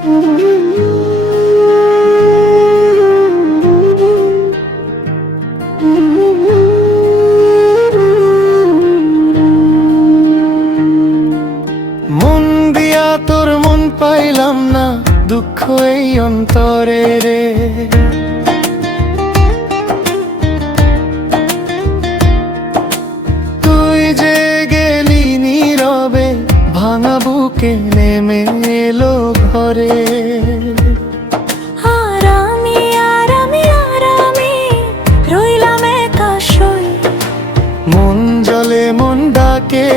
মন দিয়া তোর মন পাইলাম না, দুঃখ এই অন্তরে রে। তুই যে গেলি নীরবে, ভাঙা বুকে নেমে এলো ঘরে। রইলাম একা সই, মন জলে মন ডাকে,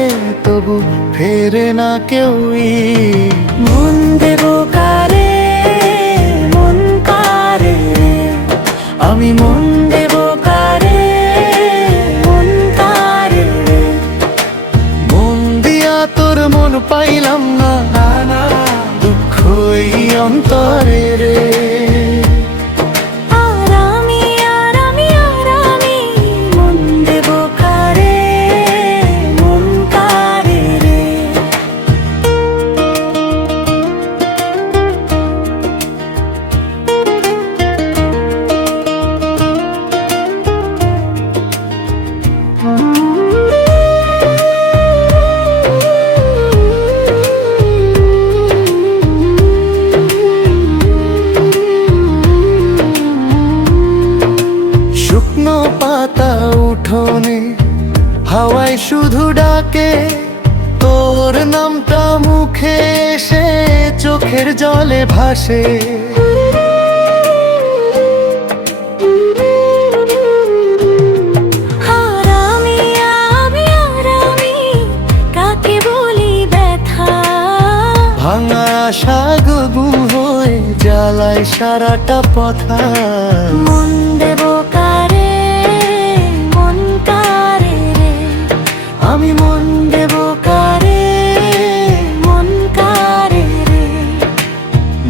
তবু ফেরে না কেউই। মন দেব কারে, মন কারে, আমি মন দেব কারে, মন কারে। মন দিয়া তোর মন পাইলাম না, দুঃখ এই অন্তরে রে। মন দেব কারে, মন কারে রে। শুকনো পাতা উঠোনে হাওয়ায় শুধু ডাকে, তোর নামটা মুখে এসে চোখের জলে ভাসে। কাকে বলি ব্যথা, ভাঙা আশা গুম হয়ে জ্বালায় সারাটা পথা। মন দেব কারে, মন কারে রে। আমি মন দেব কারে, মন কারে রে।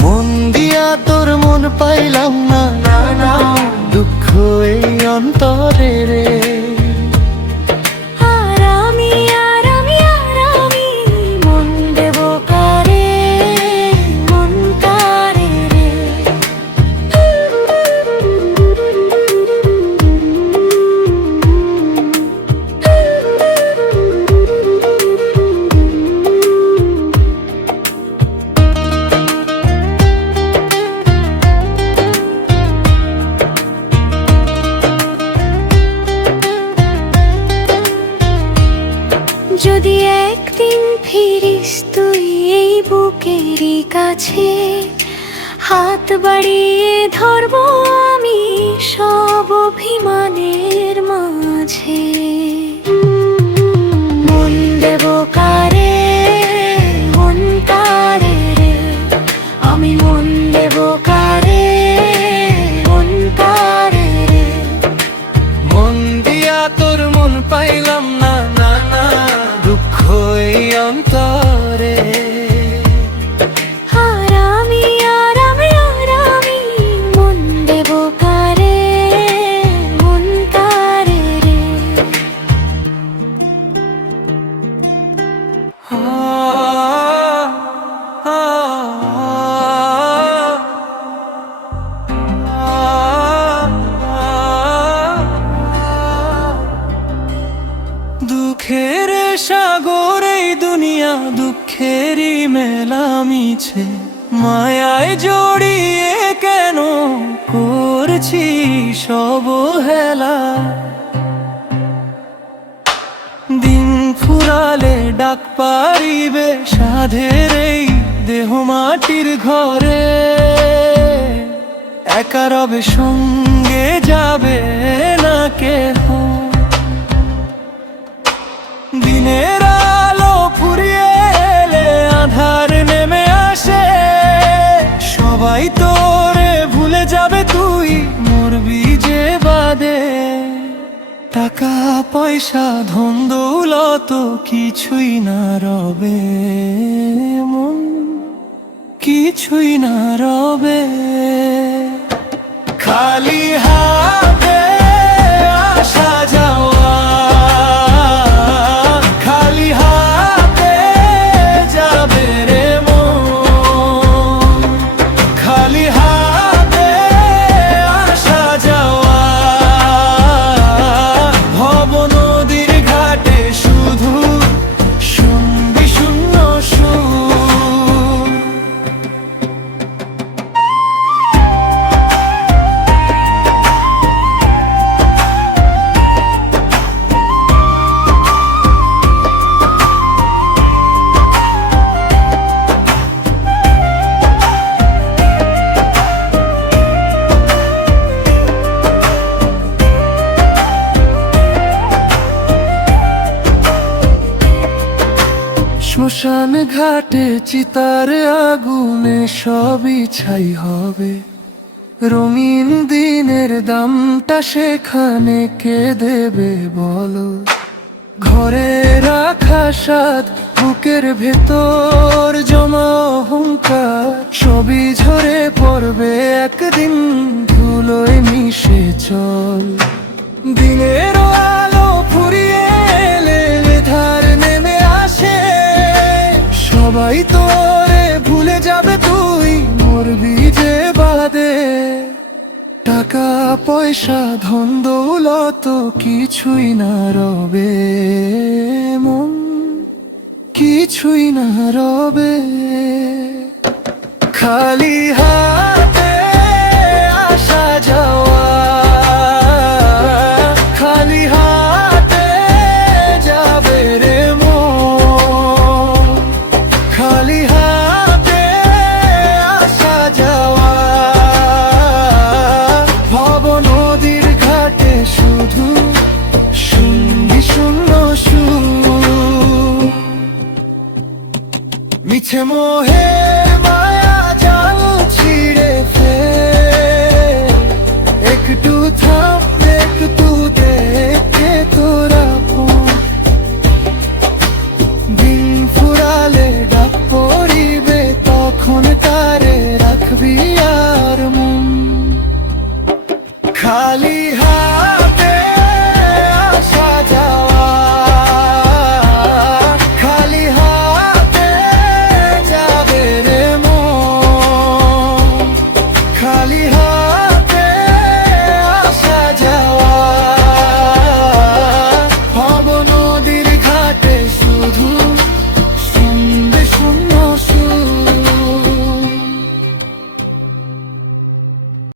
মন দিয়া তোর মন পাইলাম না, দুঃখ এই অন্তরে রে। মন দেব কারে, মন কারে রে। যদি একদিন ফিরিস তুই এই বুকেরই কাছে, হাত বাড়িয়ে ধরবো আমি সব অভিমানের মাঝে। মন দেব কারে, মন কারে রে। আমি মন দেব কারে, মন কারে রে। মন দিয়া তোর মন পাইলাম না, দুঃখ এই অন্তরে। মন দেব কারে, মন কারে রে। দুঃখের সাগর এই দুনিয়া, দুঃখেরই মেলা মিছে। মায়ায় জড়িয়ে কেন করছি সব হেলা। দিন ফুরালে ডাক পারিবে সাধের এই দেহ মাটির ঘরে। একা রবে সঙ্গে যাবে না কেহ। দিনের আলো ফুরিয়ে এলে আধার নেমে আসে। সবাই তোরে ভুলে যাবে, তুই মরবি যে বাদে। টাকা পয়সা ধন দৌলত কিছুই না রবে, মন কিছুই না রবে। খালি হাতে আসা যাওয়া, খালি হাতে যাবে রে মন। শ্মশান ঘাটে চিতার আগুনে সবই ছাই হবে, রঙিন দিনের দামটা সেখানে কে দেবে বলো? ঘরে রাখা স্বাদ, বুকের ভেতর জমা অহংকার, সবই ঝরে পড়বে একদিন, ধুলোয় মিশে চল। দিনের আলো ফুরিয়ে এলে ধার নেমে আসে, সবাই তোরে ভুলে যাবে, তুই মরবি যে বাদে। টাকা পয়সা ধন দৌলত কিছুই না রবে, মন কিছুই না রবে। খালি হাতে আসা যাওয়া, খালি হাতে যাবে রে মন, খালি হাতে আসা যাওয়া। ভব নদীর ঘাটে শুধু সঙ্গী শূন্য সুর, মিছে মোহে